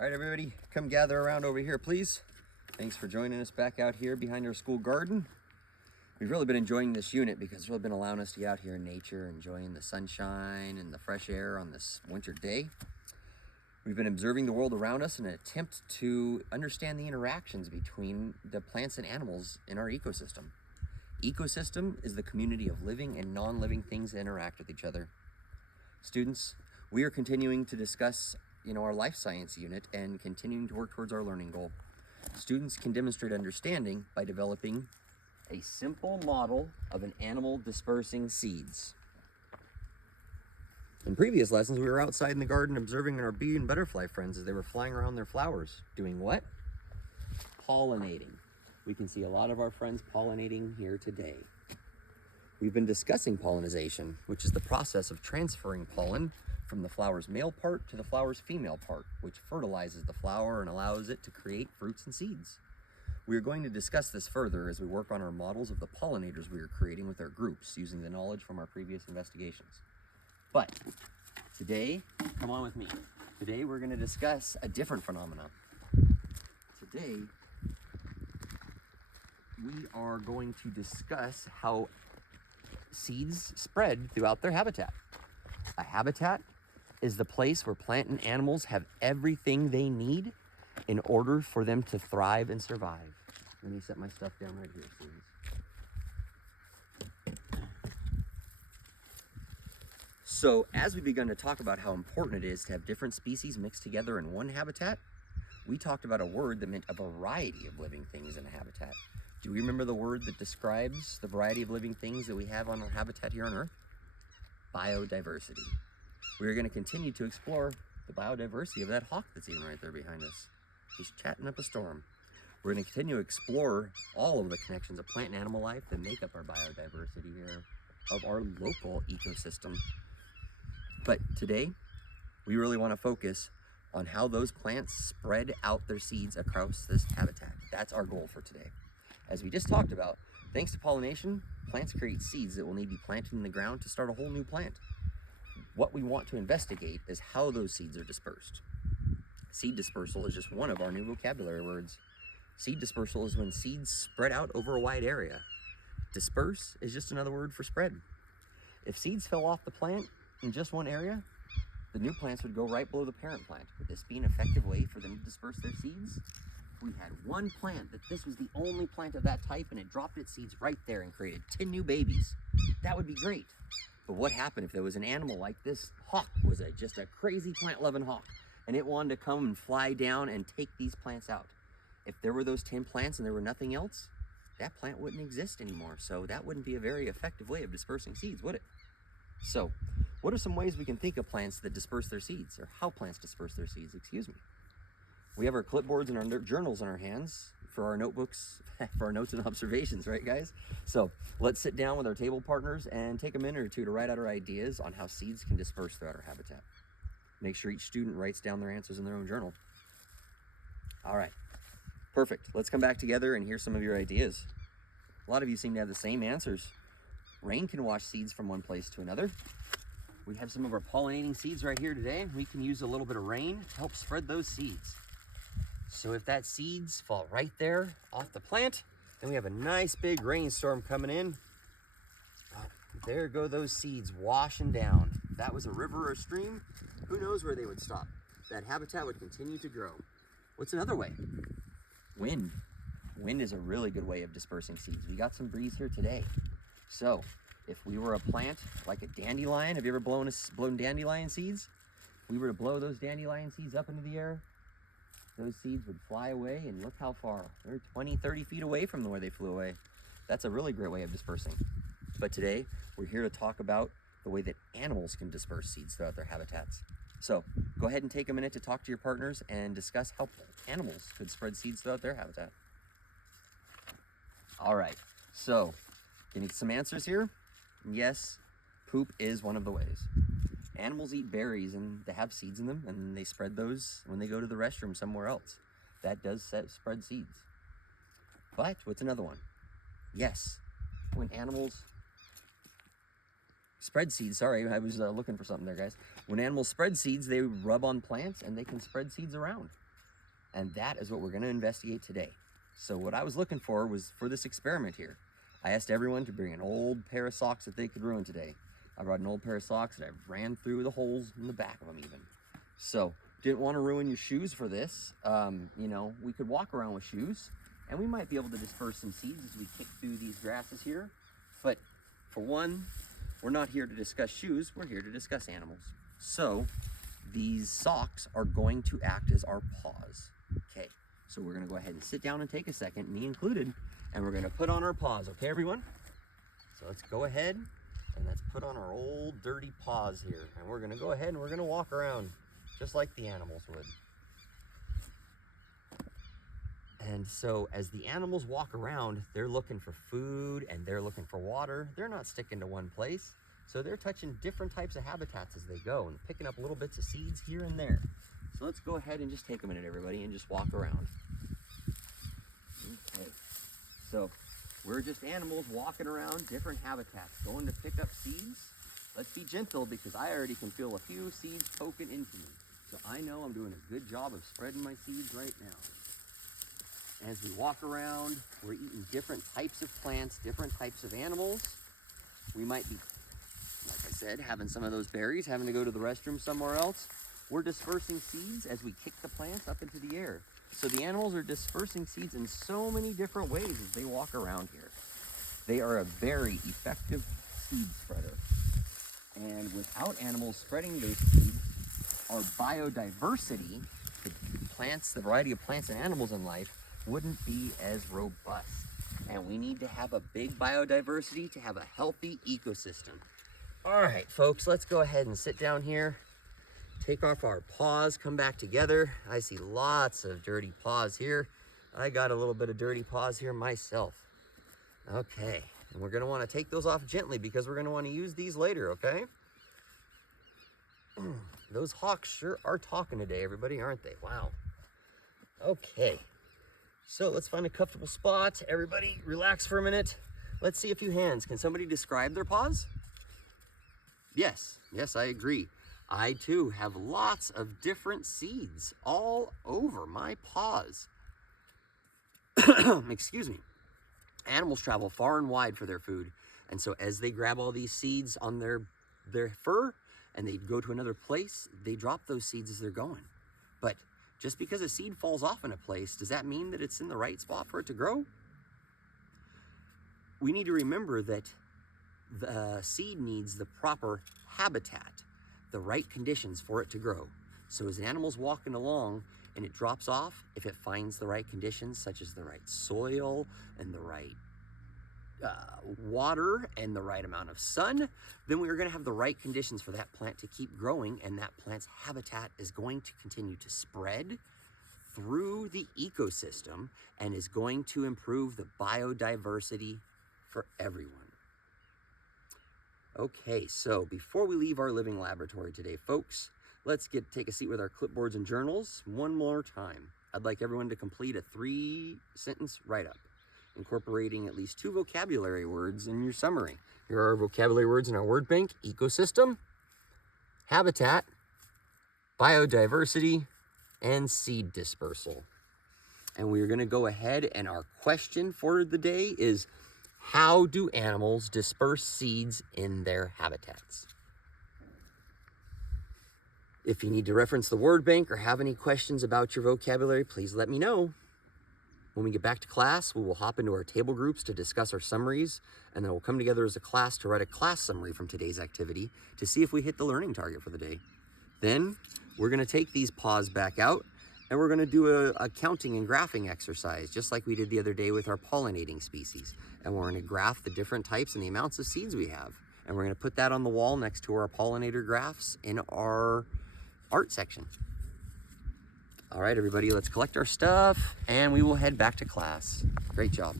All right, everybody, come gather around over here, please. Thanks for joining us back out here behind our school garden. We've really been enjoying this unit because it's really been allowing us to get out here in nature, enjoying the sunshine and the fresh air on this winter day. We've been observing the world around us in an attempt to understand the interactions between the plants and animals in our ecosystem. Ecosystem is the community of living and non-living things that interact with each other. Students, we are continuing to discuss our life science unit and continuing to work towards our learning goal. Students can demonstrate understanding by developing a simple model of an animal dispersing seeds. In previous lessons, we were outside in the garden observing our bee and butterfly friends as they were flying around their flowers. Doing what? Pollinating. We can see a lot of our friends pollinating here today. We've been discussing pollination, which is the process of transferring pollen from the flower's male part to the flower's female part, which fertilizes the flower and allows it to create fruits and seeds. We are going to discuss this further as we work on our models of the pollinators we are creating with our groups using the knowledge from our previous investigations. But today, come on with me. Today we're going to discuss a different phenomenon. Today, we are going to discuss how seeds spread throughout their habitat. A habitat is the place where plant and animals have everything they need in order for them to thrive and survive. Let me set my stuff down right here, students. So, as we begun to talk about how important it is to have different species mixed together in one habitat, we talked about a word that meant a variety of living things in a habitat. Do we remember the word that describes the variety of living things that we have on our habitat here on Earth? Biodiversity. We are going to continue to explore the biodiversity of that hawk that's even right there behind us. He's chatting up a storm. We're going to continue to explore all of the connections of plant and animal life that make up our biodiversity here of our local ecosystem. But today, we really want to focus on how those plants spread out their seeds across this habitat. That's our goal for today. As we just talked about, thanks to pollination, plants create seeds that will need to be planted in the ground to start a whole new plant. What we want to investigate is how those seeds are dispersed. Seed dispersal is just one of our new vocabulary words. Seed dispersal is when seeds spread out over a wide area. Disperse is just another word for spread. If seeds fell off the plant in just one area, the new plants would go right below the parent plant. Would this be an effective way for them to disperse their seeds? We had one plant that this was the only plant of that type and it dropped its seeds right there and created 10 new babies. That would be great. But what happened if there was an animal like this hawk was just a crazy plant-loving hawk and it wanted to come and fly down and take these plants out? If there were those 10 plants and there were nothing else, that plant wouldn't exist anymore. So that wouldn't be a very effective way of dispersing seeds, would it? So what are some ways we can think of plants that disperse their seeds, or how plants disperse their seeds, excuse me? We have our clipboards and our journals in our hands for our notebooks, for our notes and observations, right guys? So let's sit down with our table partners and take a minute or two to write out our ideas on how seeds can disperse throughout our habitat. Make sure each student writes down their answers in their own journal. All right, perfect. Let's come back together and hear some of your ideas. A lot of you seem to have the same answers. Rain can wash seeds from one place to another. We have some of our pollinating seeds right here today. We can use a little bit of rain to help spread those seeds. So if that seeds fall right there off the plant, then we have a nice big rainstorm coming in. Oh, there go those seeds washing down. If that was a river or a stream, who knows where they would stop. That habitat would continue to grow. What's another way? Wind. Wind is a really good way of dispersing seeds. We got some breeze here today. So if we were a plant like a dandelion, have you ever blown dandelion seeds? If we were to blow those dandelion seeds up into the air, those seeds would fly away, and look how far. They're 20, 30 feet away from where they flew away. That's a really great way of dispersing. But today, we're here to talk about the way that animals can disperse seeds throughout their habitats. So go ahead and take a minute to talk to your partners and discuss how animals could spread seeds throughout their habitat. All right, so getting some answers here. Yes, poop is one of the ways. Animals eat berries and they have seeds in them, and they spread those when they go to the restroom somewhere else. That does spread seeds. But what's another one? Yes, when animals spread seeds, sorry, I was looking for something there, guys. When animals spread seeds, they rub on plants and they can spread seeds around. And that is what we're going to investigate today. So what I was looking for was for this experiment here. I asked everyone to bring an old pair of socks that they could ruin today. I brought an old pair of socks that I ran through the holes in the back of them even. So didn't want to ruin your shoes for this. You know, we could walk around with shoes and we might be able to disperse some seeds as we kick through these grasses here. But for one, we're not here to discuss shoes, we're here to discuss animals. So these socks are going to act as our paws. Okay, so we're gonna go ahead and sit down and take a second, me included, and we're gonna put on our paws, okay everyone? So let's go ahead and let's put on our old dirty paws here. And we're gonna go ahead and we're gonna walk around just like the animals would. And so as the animals walk around, they're looking for food and they're looking for water. They're not sticking to one place. So they're touching different types of habitats as they go and picking up little bits of seeds here and there. So let's go ahead and just take a minute, everybody, and just walk around. Okay, so we're just animals walking around different habitats, going to pick up seeds. Let's be gentle because I already can feel a few seeds poking into me. So I know I'm doing a good job of spreading my seeds right now. As we walk around, we're eating different types of plants, different types of animals. We might be, like I said, having some of those berries, having to go to the restroom somewhere else. We're dispersing seeds as we kick the plants up into the air. So the animals are dispersing seeds in so many different ways as they walk around here. They are a very effective seed spreader. And without animals spreading those seeds, our biodiversity, the plants, the variety of plants and animals in life, wouldn't be as robust. And we need to have a big biodiversity to have a healthy ecosystem. All right, folks, let's go ahead and sit down here. Take off our paws, come back together. I see lots of dirty paws here. I got a little bit of dirty paws here myself. Okay, and we're gonna wanna take those off gently because we're gonna wanna use these later, okay? Those hawks sure are talking today, everybody, aren't they? Wow. Okay, so let's find a comfortable spot. Everybody relax for a minute. Let's see a few hands. Can somebody describe their paws? Yes, I agree. I too have lots of different seeds all over my paws. Excuse me. Animals travel far and wide for their food. And so as they grab all these seeds on their fur and they go to another place, they drop those seeds as they're going. But just because a seed falls off in a place, does that mean that it's in the right spot for it to grow? We need to remember that the seed needs the proper habitat, the right conditions for it to grow. So as an animal's walking along and it drops off, if it finds the right conditions, such as the right soil and the right water and the right amount of sun, then we are going to have the right conditions for that plant to keep growing, and that plant's habitat is going to continue to spread through the ecosystem and is going to improve the biodiversity for everyone. Okay, so before we leave our living laboratory today, folks, let's take a seat with our clipboards and journals one more time. I'd like everyone to complete a 3-sentence write-up, incorporating at least 2 vocabulary words in your summary. Here are our vocabulary words in our word bank: ecosystem, habitat, biodiversity, and seed dispersal. And we're going to go ahead, and our question for the day is, how do animals disperse seeds in their habitats? If you need to reference the word bank or have any questions about your vocabulary, please let me know. When we get back to class, we will hop into our table groups to discuss our summaries, and then we'll come together as a class to write a class summary from today's activity to see if we hit the learning target for the day. Then we're going to take these paws back out, and we're going to do a counting and graphing exercise, just like we did the other day with our pollinating species. And we're going to graph the different types and the amounts of seeds we have. And we're going to put that on the wall next to our pollinator graphs in our art section. All right, everybody, let's collect our stuff and we will head back to class. Great job.